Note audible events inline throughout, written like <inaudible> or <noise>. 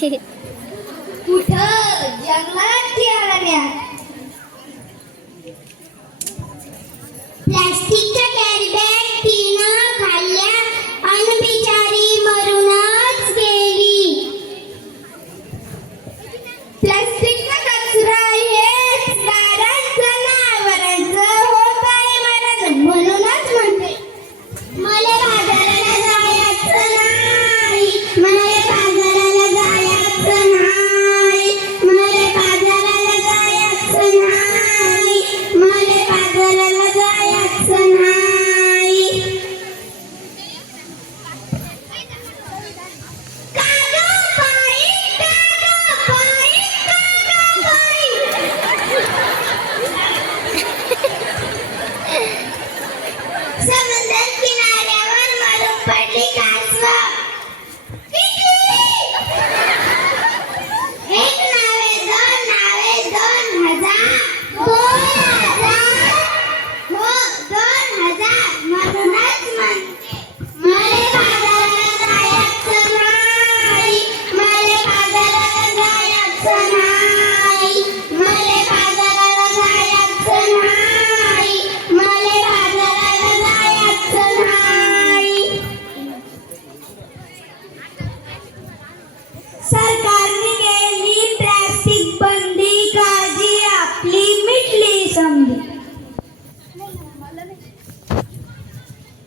<laughs> Udah, jangan lagi ya.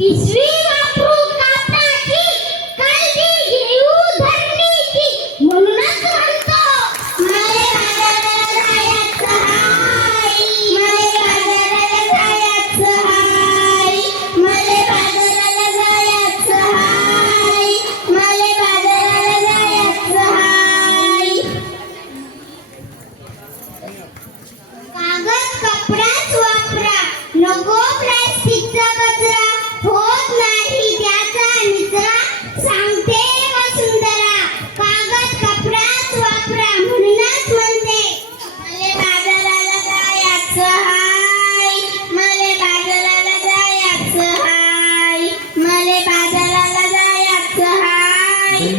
Desvira!